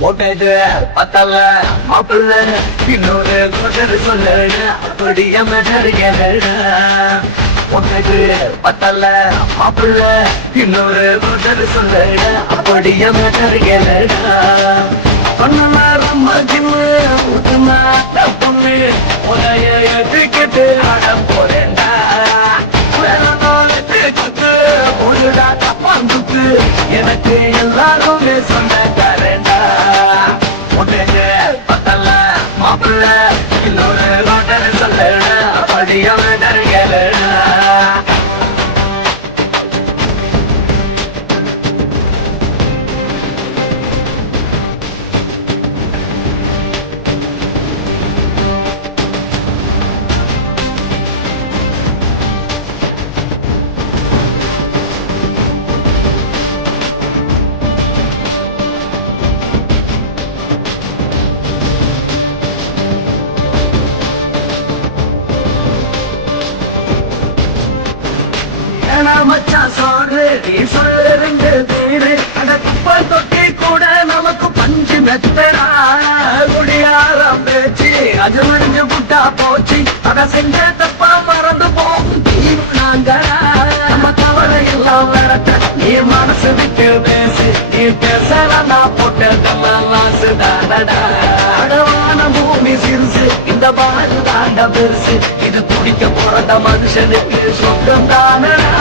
ஒன்னது பத்தல மாப்பிள்ள இன்னொரு கொட்டர் சொல்லு அப்படிய மெட்டர் ஒன்னது பத்தல மாப்பிள்ள இன்னொரு கொட்டர் சொல்லு அப்படிய மெட்டர் சொன்ன ரொம்ப சின்ன ஊத்துமா பொண்ணு உனைய டிக்கெட்டு ஆட போறேன்டா பொழுடா தப்பாந்துக்கு எனக்கு எல்லாருமே சொந்தக்காரண்டா ஒன்னது பத்தல மாப்பிள்ள இன்னொரு கொட்டர் சொல்லு அப்படிய மெட்டர் மச்சான் சொல்று நீ சொல்லு ரெண்டு பேரு அந்த குப்பல் தொட்டி கூட நமக்கு பஞ்சு மெத்தடா குடியாரம் பேச்சு அது மடிஞ்சு புட்டா போச்சு அத செஞ்ச தப்பா மறந்து போகும் தீவு நாங்களா நம்ம கவலை எல்லாம் வரட்ட நீ மனசு விட்டு பேசு நீ பேசலாம் நான் போட்டதெல்லாம் வாசுதானடா அடவான பூமி சிறுசு இந்த பாடு தாண்ட பெருசு இது துடிக்க போறத மனுஷனுக்கு சொந்தம் தானடா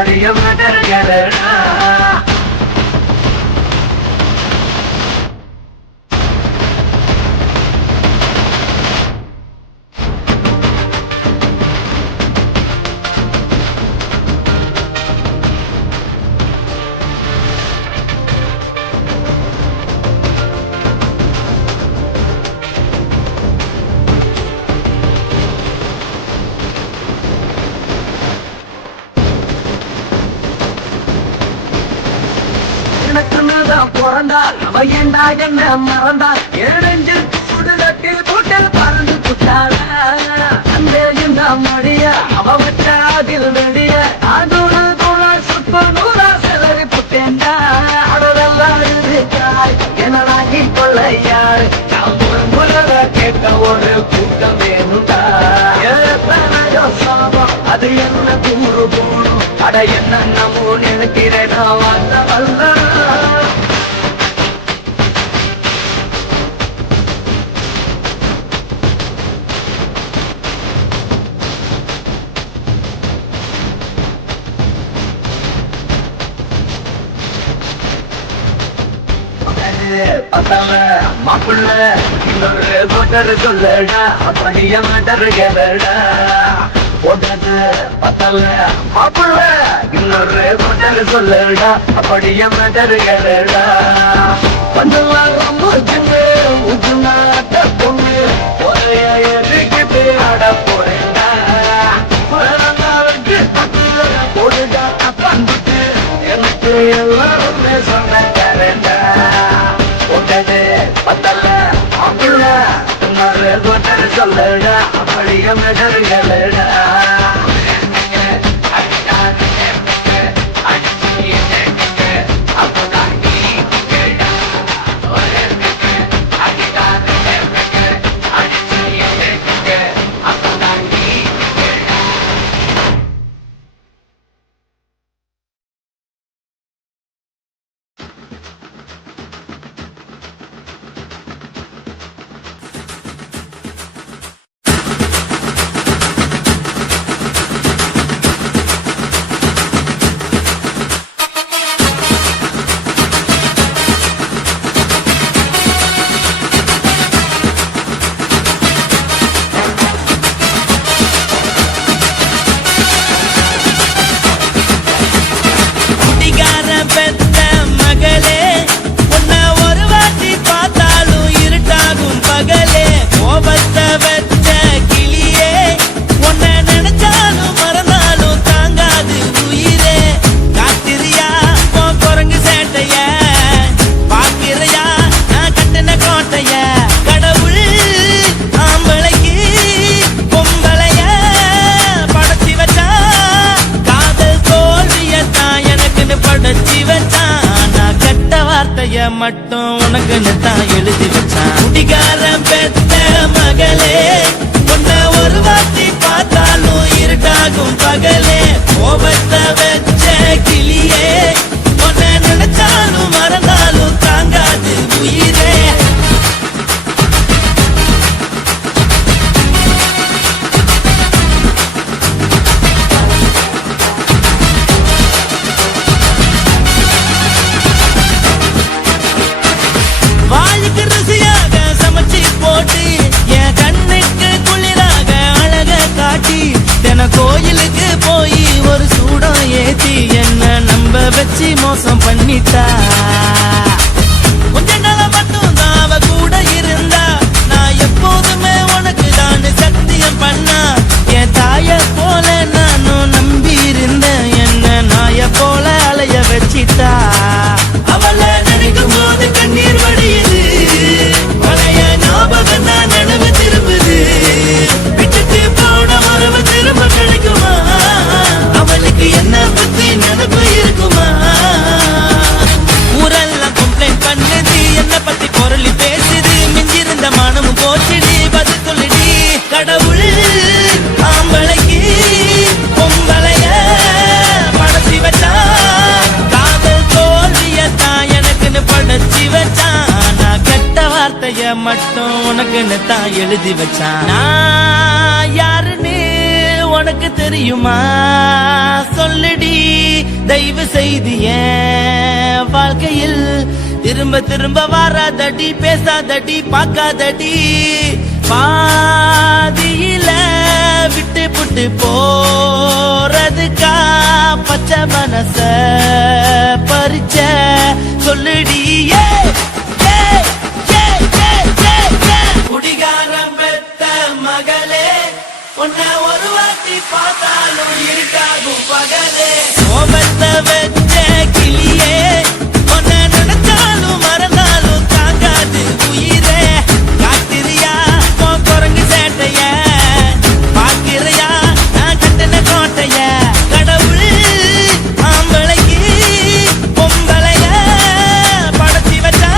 அப்படிய மெட்டர் பிறந்தால் அவ ஏண்டா என்ன மறந்தால் ஏழஞ்சு சுடுதட்டி போட்டல் பறந்து புட்டாள அந்த இந்த மடிய அவ வச்சாதில் நடிய அதோடு தோழர் சுத்த நூறா செலரி புட்டேன்டா அடதெல்லாம் இருக்காய் என வாங்கி கொள்ளையாள் முருக கேட்க ஒரு கூட்டம் வேணுண்டா சாபம் அது என்ன கூறு போணும் அட என்ன நமோ நினைக்கிறேன் வந்த வல்ல பத்தல மாப்பிள்ள இன்னொரு கொட்டர் சொல்லடா அப்படிய மெட்டர் ஒன்னது பத்தல மாப்பிள்ள இன்னொரு கொட்டர் சொல்லடா அப்படிய மெட்டர் பஞ்செல்லாம் ரொம்ப சின்ன ஊத்துனாட்ட பொண்ணு ஒரைய டிக்கெட்டு ஆட போறேன்டா போடுடா தப்பாந்துட்டு எனக்கு எல்லாருமே சொந்தக்காரண்டா ஒன்னது பத்தல மாப்பிள்ள இன்னொரு கொட்டர் சொல்லடா அப்படிய மெட்டர் மட்டும் உனக்குன்னு தான் எழுதி வச்சான். குடிகாரன் பெத்த மகளே, உன்னை ஒரு வாட்டி பார்த்தாலும் இருட்டாகும் பகலே. கோபத்தை வச்ச கிளியே, உன்னை நினைச்சாலும் மறந்தாலும் தாங்காது உயிரே. வாய்க்கு ருசியாக சமைச்சு போட்டு என் கண்ணுக்கு குளிராக அழக காட்டி தின கோயிலுக்கு போய் ஒரு சூடம் ஏத்தி என்ன நம்ப வச்சு மோசம் பண்ணிட்டா. கொஞ்ச நாள மட்டும் தான் அவ கூட இருந்தா, நான் எப்போதுமே உனக்கு தான் சத்தியம் பண்ணா. என் தாய போல நானும் நம்பி இருந்தேன், என்ன நாய போல அலைய வச்சிட்டா. அவளை நினைக்கும் போது கண்ணீர் வடியுது, பழைய ஞாபகம் தான் நினைவு திரும்புது. விட்டுட்டு போன உறவு திரும்ப கிடைக்குமா? அவளுக்கு என்ன பத்தி நினைப்பு இருக்குமா? ஊரெல்லாம் கம்ப்ளைண்ட் பண்ணுது, என்ன பத்தி பொருளி பேசுது. மிஞ்சிருந்த மனமும் போச்சுடி, பதில் சொல்லுடி. கடவுள் ஆம்பளைக்கு பொம்பளைய படைச்சி வச்சா, காதல் தோல்வியத்தான் எனக்குன்னு படைச்சி வச்சான். நான் கெட்ட வார்த்தைய மட்டும் உனக்குன்னு தான் எழுதி வச்சான். நான் யாருன்னு உனக்கு தெரியுமா? சொல்லுடி தயவு செய்து என் வாழ்க்கையில் திரும்ப திரும்ப வராதடி, பேசாதடி, பார்க்காதடி. பாதியில விட்டு புட்டு போறதுக்கா பச்சை மனச பறிச்ச சொல்லுடி. குடிகாரம் பெத்த மகளே, உன்னை ஒரு வாட்டி பார்த்தாலும் இருக்காகும் பகலே. கோபத்தை வச்ச கிளியே, உன்னை நினைச்சாலும் மறந்தாலும் தாங்காது உயிரே. காத்திரியா உன் குரங்கு சேட்டைய, பாக்கிறையா நான் கட்டின கோட்டைய. கடவுள் ஆம்பளைக்கு பொம்பளைய படைச்சி வச்சா,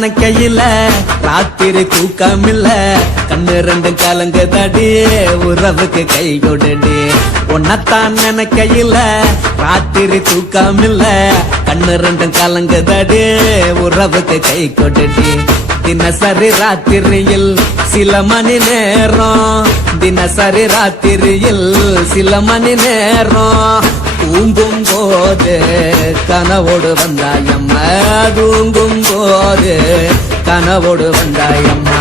நினைக்கையில ராத்திரி தூக்கமில்ல கண்ணு ரெண்டு கலங்கு தடி உறவுக்கு கை கொடுடி உன்னத்தான் நினைக்கையில ராத்திரி தூக்கமில்ல கண்ணு ரெண்டும் கலங்கு தடி உறவுக்கு கை கொடுடி தினசரி ராத்திரியில் சில மணி நேரம் தினசரி ராத்திரியில் சில மணி நேரம் தூங்கும் போது கனவோடு வந்தாயம்மா தூங்கும் போது கனவோடு வந்தாயம்மா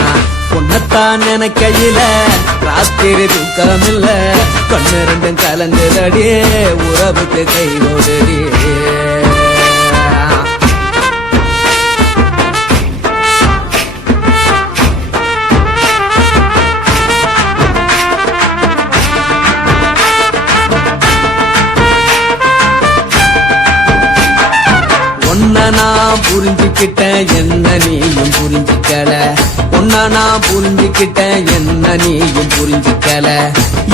உன்னத்தான் நினைக்கையில ராத்திரி தூக்கமில்ல கண்ணு ரெண்டும் கலங்குதடி உறவுக்கு கை ஓடுடி நான் புரிஞ்சுக்கிட்டேன் என்ன நீயும் புரிஞ்சுக்கல உன்ன நான் புரிஞ்சுக்கிட்டேன் என்ன நீயும் புரிஞ்சுக்கல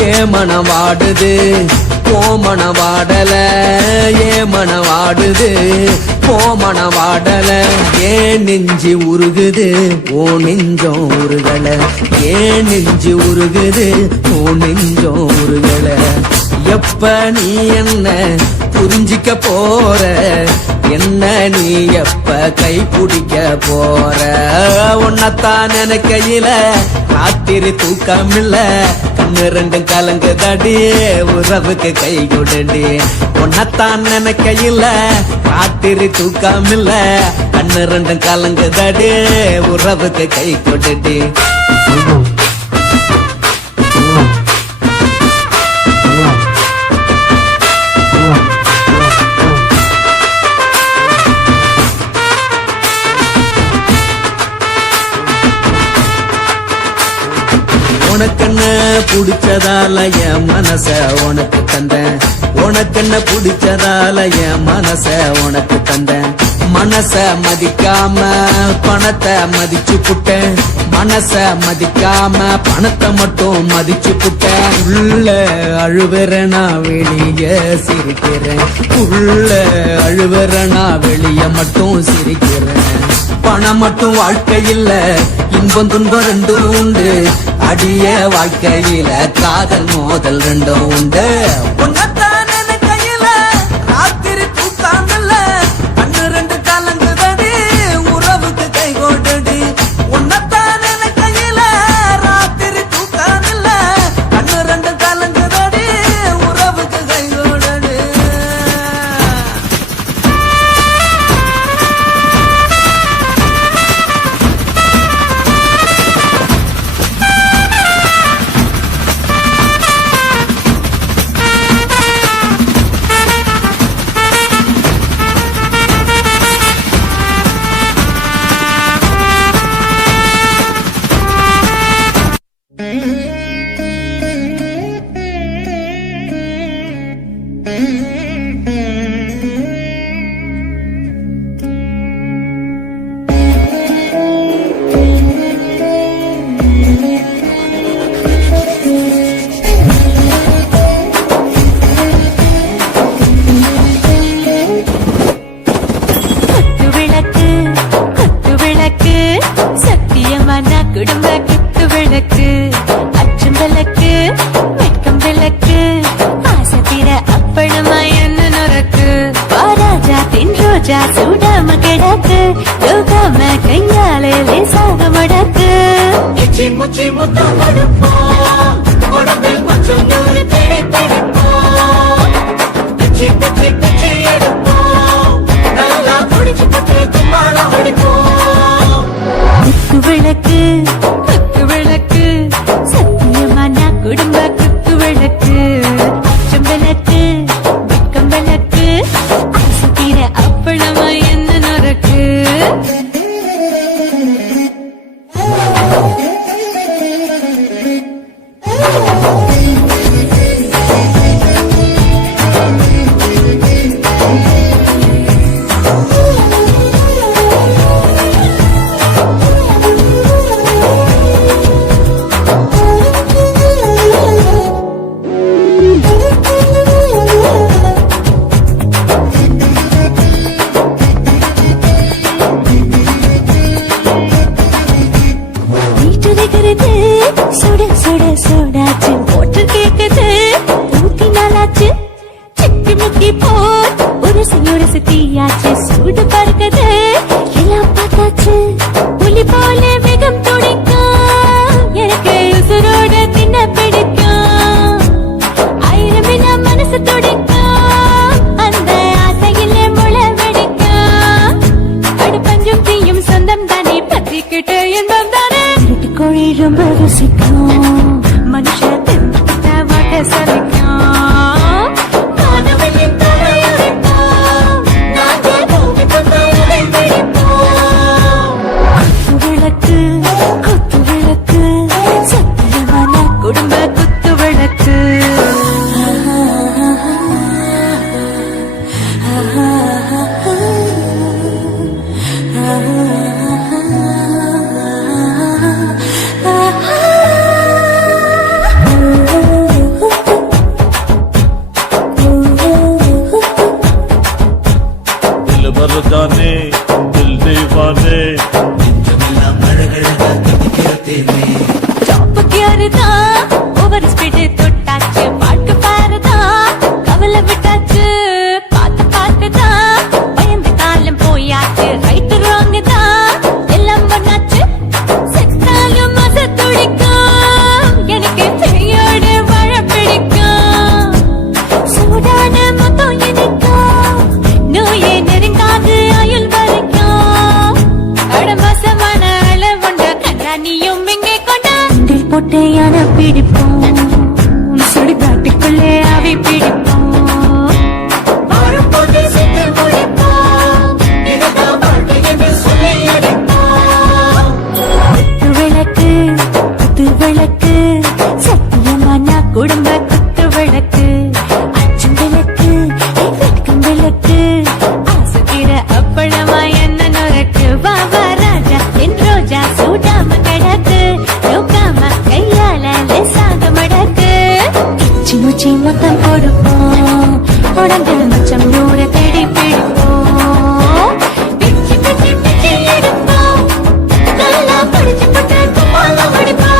ஏன் மனம் வாடுது போ மனம் வாடல ஏன் மனம் வாடுது போ மனம் வாடல ஏன் நெஞ்சு உருகுது ஓ நெஞ்சம் உருகல ஏன் நெஞ்சு உருகுது ஓ நெஞ்சம் உருகல எப்ப நீ என்ன புரிஞ்சிக்க போற என்ன நீ எப்ப கை பிடிக்க போற உன்னத்தான் நினைக்கையில ராத்திரி தூக்கமில்ல கண்ணு ரெண்டும் கலங்குதடி உறவுக்கு கை கொடுடி உன்னத்தான் நினைக்கையில ராத்திரி தூக்கமில்ல கண்ணு ரெண்டும் கலங்குதடி உறவுக்கு கை கொடுடி உனக்கென்ன புடிச்சதால என் மனச உனக்கு தந்தேன் உனக்கென்ன புடிச்சதால என் மனச உனக்கு தந்தேன் மனச மதிக்காம பணத்தை மதிச்சு புட்டேன் மனச மதிக்காம பணத்தை மட்டும் மதிச்சு புட்டேன் உள்ள அழுவற நான் வெளிய சிரிக்கிறேன் உள்ள அழுவற நான் வெளிய மட்டும் சிரிக்கிறேன் பணம் மட்டும் வாழ்க்கையில் இன்பம் துன்பம் ரெண்டும் உண்டு அடிய வாழ்க்கையில காதல் மோதல் ரெண்டும் உண்டு உன்னத்தான் நினைக்கையில ராத்திரி தூக்காமல்ல கண்ணு ரெண்டு கலங்குதடி உறவுக்கு கை கொடுடி உன்னத்தான் நினைக்கையில ராத்திரி தூக்காமல்ல கண்ணு ரெண்டு கலங்குதடி உறவுக்கு கை கொடுடி சுடாம கிடக்கு யோகாம கையாலே லேசாக மடக்கு இச்சி முச்சி முத்தம் கொடுப்போம் உடம்பில் கொஞ்சம் நூறு தேய்ப்போம் இச்சி பிச்சி பிச்சி எடுப்போம் நல்லா குடிச்சு பட்டு தும்பாலம் அடிப்போம் குத்து விளக்கு சத்தியமான குடும்ப குத்து விளக்கு அச்சம் விளக்கு வெக்கம் விளக்கு ஆசை தீர அப்பளமா என்ன நொறுக்கு சுட சுட சூடாச்சு போட்டு கேக்குது ஊத்தி நாளாச்சு சிக்கி முக்கி போர் உரசி தீயாச்சு சூடு பறக்குது எல்லாம் பார்த்தாச்சு புலி போல வேகம் துடிக்கும் எனக்கு உசுரோட தின்ன பிடிக்கும் ஆயிரம் மனசு துடிக்கும் அந்த ஆசையில முளை வெடிக்கும் அடுப்பஞ்சும் தீயும் சொந்தம் தானே பத்திக்கிட்டு இன்பம் தானே கோழி ரொம்ப ருசிக்கும் மனுஷ தின்ன வாட்ட சலிக்கும் மாணவனின் தலையுரைக்கும் நாங்கள் பூமி பந்தாயலை வெடிப்போம் குத்து விளக்கு சத்தியமான குடும்ப குத்து விளக்கு दिल भर जाने दिल दीवाने சாப்புக்கியாருதா ஓவர் ஸ்பீடு தொட்டாச்சு பாட்டு பாருதா கவலை விட்டாச்சு பார்த்து பார்த்துதா பயந்து காலம் போயாச்சு ரைட்டு ராங்கு தான் எல்லாம் பண்ணாச்சு செத்தாலும் மச துடிக்கும் எனக்கு செய்யோடு வாழ பிடிக்கும் சூடான மொத்தம் எனக்கும் நோயே நெருங்காது ஆயுள் வரைக்கும் கடமசமான அளவுண்ட கண்ணானியும் இங்கே கொண்டா போட்டு யானை பிடிப்போம் சுடுகாட்டுக்குள்ளே அவை பிடிப்போம் வாழும்போது செத்து முடிப்போம் இதுதான் வாழ்க்கை என்று சொல்லி அடிப்போம் குத்து விளக்கு சத்தியமான குடும்ப குத்து விளக்கு அச்சும் விளக்கு வெட்கும் விளக்கு ஆசுகிற அப்பளமா என்ன நுறக்கு வாவா ராஜா என் ரோஜா சூடாம கிடக்கு நோக்காம கையால லேசாக மடக்கு சின்னுச்சி மொத்தம் கொடுப்போம் உடம்பு மச்சம் நூற தேடி பிடிப்போம் பிச்சு பிச்சு பிச்சு எடுப்போம் நல்லா படிச்சு போட்டு துப்பால படிப்போம்